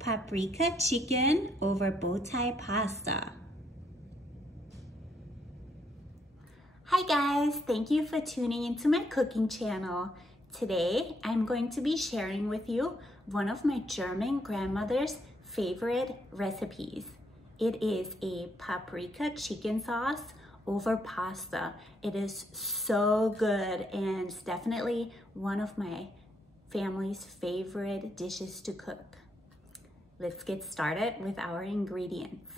paprika chicken over bow tie pasta. Hi guys, thank you for tuning into my cooking channel. Today I'm going to be sharing with you one of my German grandmother's favorite recipes. It is a paprika chicken sauce over pasta. It is so good and it's definitely one of my family's favorite dishes to cook. Let's get started with our ingredients.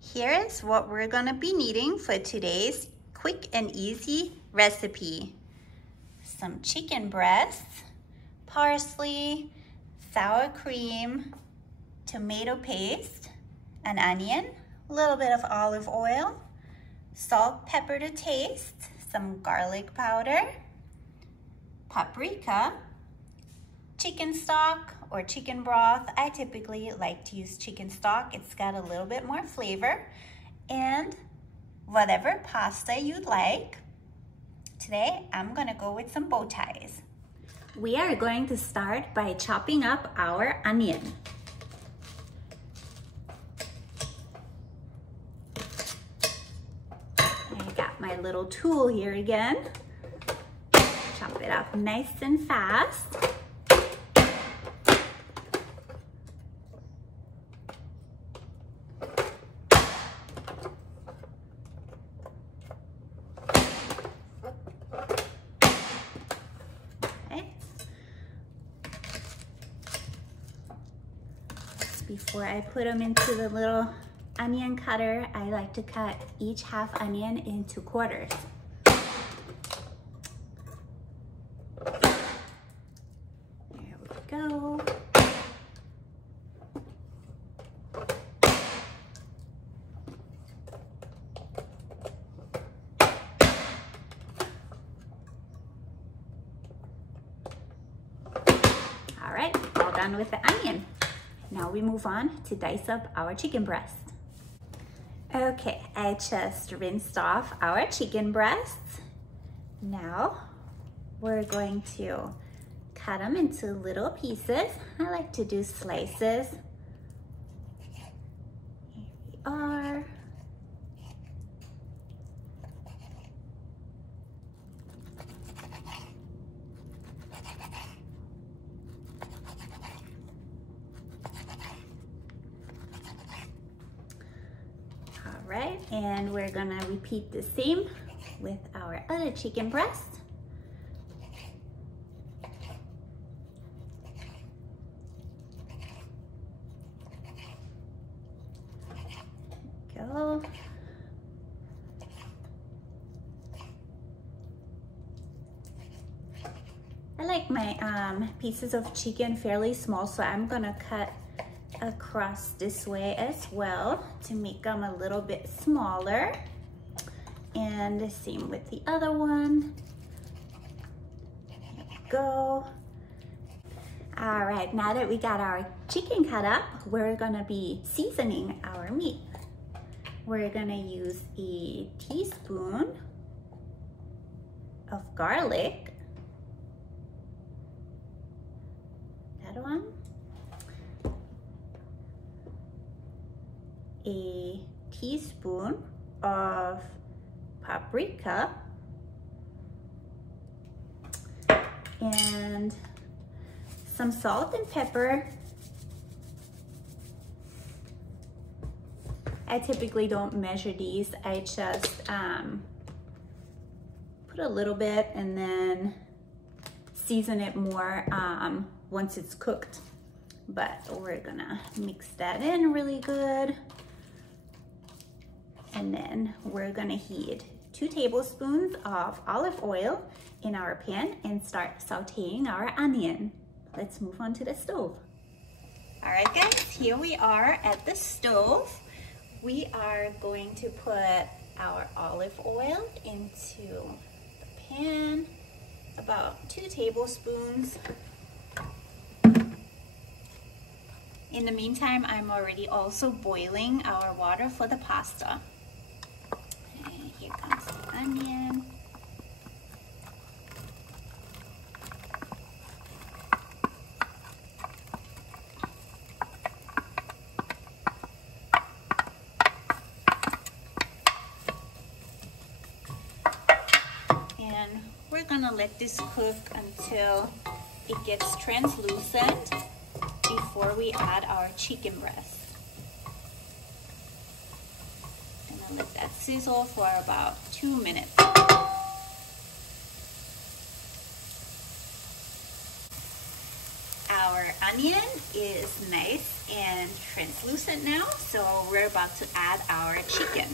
Here is what we're gonna be needing for today's quick and easy recipe. Some chicken breasts, parsley, sour cream, tomato paste, an onion, a little bit of olive oil, salt, pepper to taste, some garlic powder, paprika, chicken stock or chicken broth. I typically like to use chicken stock. It's got a little bit more flavor, and whatever pasta you'd like. Today, I'm gonna go with some bow ties. We are going to start by chopping up our onion. I got my little tool here again. Chop it up nice and fast. Before I put them into the little onion cutter, I like to cut each half onion into quarters. There we go. All right, all done with the onion. Now we move on to dice up our chicken breast. Okay, I just rinsed off our chicken breasts. Now we're going to cut them into little pieces. I like to do slices. Here we are. Right, and we're gonna repeat the same with our other chicken breast. Go. I like my pieces of chicken fairly small, so I'm gonna cut across this way as well to make them a little bit smaller, and the same with the other one. There we go. All right, now that we got our chicken cut up, we're gonna be seasoning our meat. We're gonna use a teaspoon of garlic, that one, a teaspoon of paprika, and some salt and pepper. I typically don't measure these. I just put a little bit and then season it more once it's cooked. But we're gonna mix that in really good. And then we're gonna heat 2 tablespoons of olive oil in our pan and start sauteing our onion. Let's move on to the stove. All right guys, here we are at the stove. We are going to put our olive oil into the pan, about 2 tablespoons. In the meantime, I'm already also boiling our water for the pasta. And here comes the onion. gonna let this cook until it gets translucent before we add our chicken breast. Gonna let that sizzle for about 2 minutes. Our onion is nice and translucent now, so we're about to add our chicken.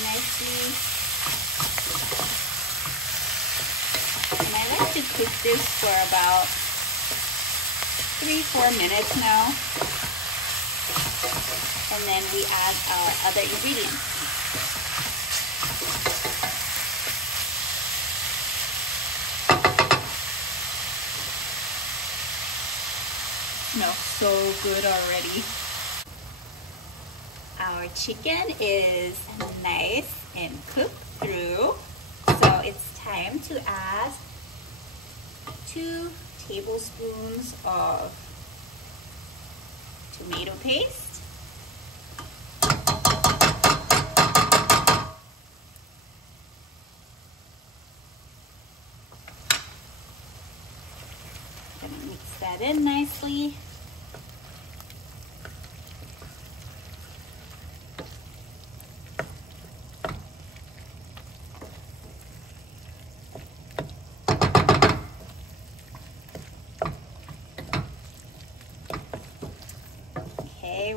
Nicely. And I like to cook this for about 3-4 minutes now. And then we add our other ingredients. Smells so good already. Our chicken is nice and cooked through, so it's time to add 2 tablespoons of tomato paste, gonna mix that in nicely.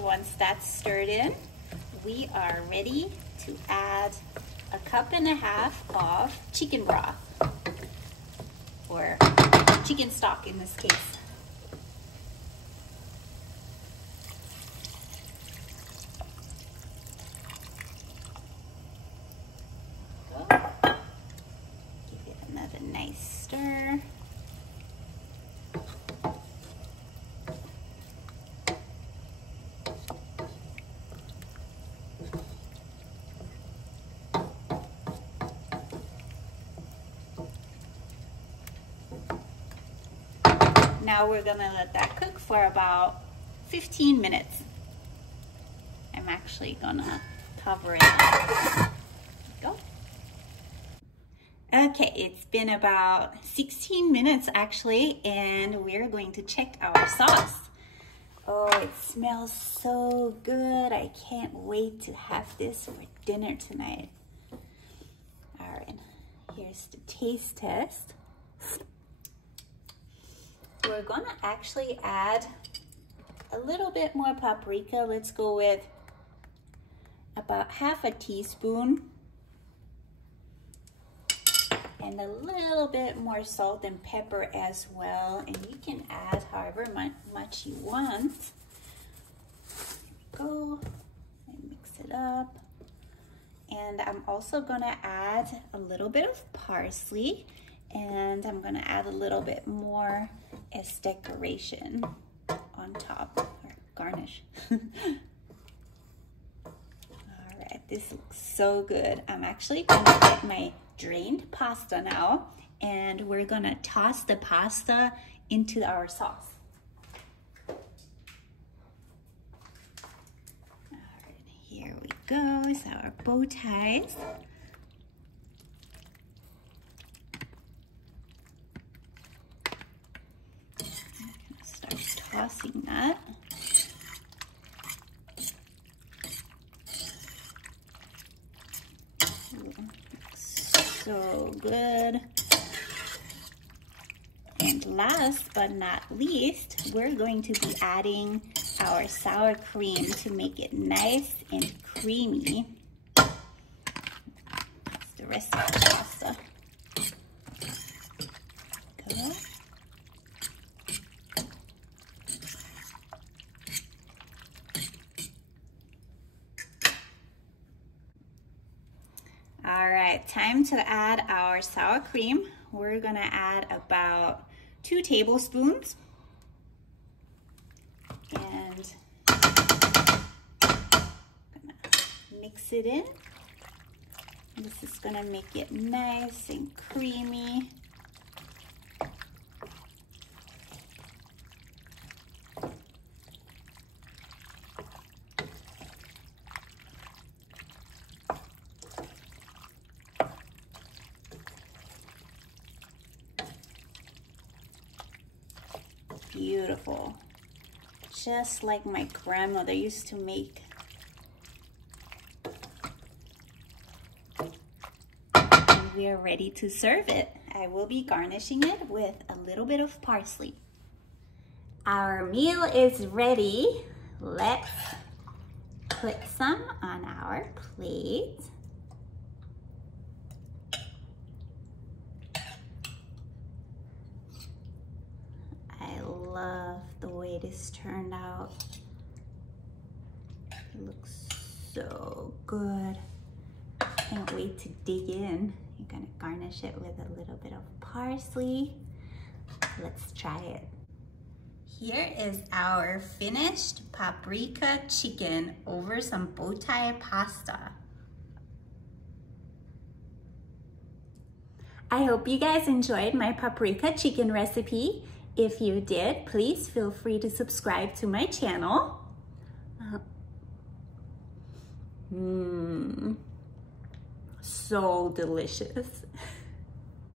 Once that's stirred in, we are ready to add 1.5 cups of chicken broth, or chicken stock in this case. Give it another nice stir. Now we're gonna let that cook for about 15 minutes. I'm actually gonna cover it up. Go. Okay, it's been about 16 minutes actually, and we're going to check our sauce. Oh, it smells so good. I can't wait to have this for dinner tonight. All right, here's the taste test. We're gonna actually add a little bit more paprika. Let's go with about 1/2 teaspoon. And a little bit more salt and pepper as well. And you can add however much you want. There we go. And mix it up. And I'm also gonna add a little bit of parsley. And I'm gonna add a little bit more as decoration on top, or garnish. All right, this looks so good. I'm actually gonna get my drained pasta now, and we're gonna toss the pasta into our sauce. All right, here we go, is our bow ties. Tossing that. So good. And last but not least, we're going to be adding our sour cream to make it nice and creamy. That's the rest of the pasta. Good. All right, time to add our sour cream. We're gonna add about 2 tablespoons. And I'm gonna mix it in. This is gonna make it nice and creamy. Beautiful. Just like my grandmother used to make. And we are ready to serve it. I will be garnishing it with a little bit of parsley. Our meal is ready. Let's put some on our plate. I love the way this turned out. It looks so good. Can't wait to dig in. You're gonna garnish it with a little bit of parsley. Let's try it. Here is our finished paprika chicken over some bow tie pasta. I hope you guys enjoyed my paprika chicken recipe. If you did, please feel free to subscribe to my channel. So delicious.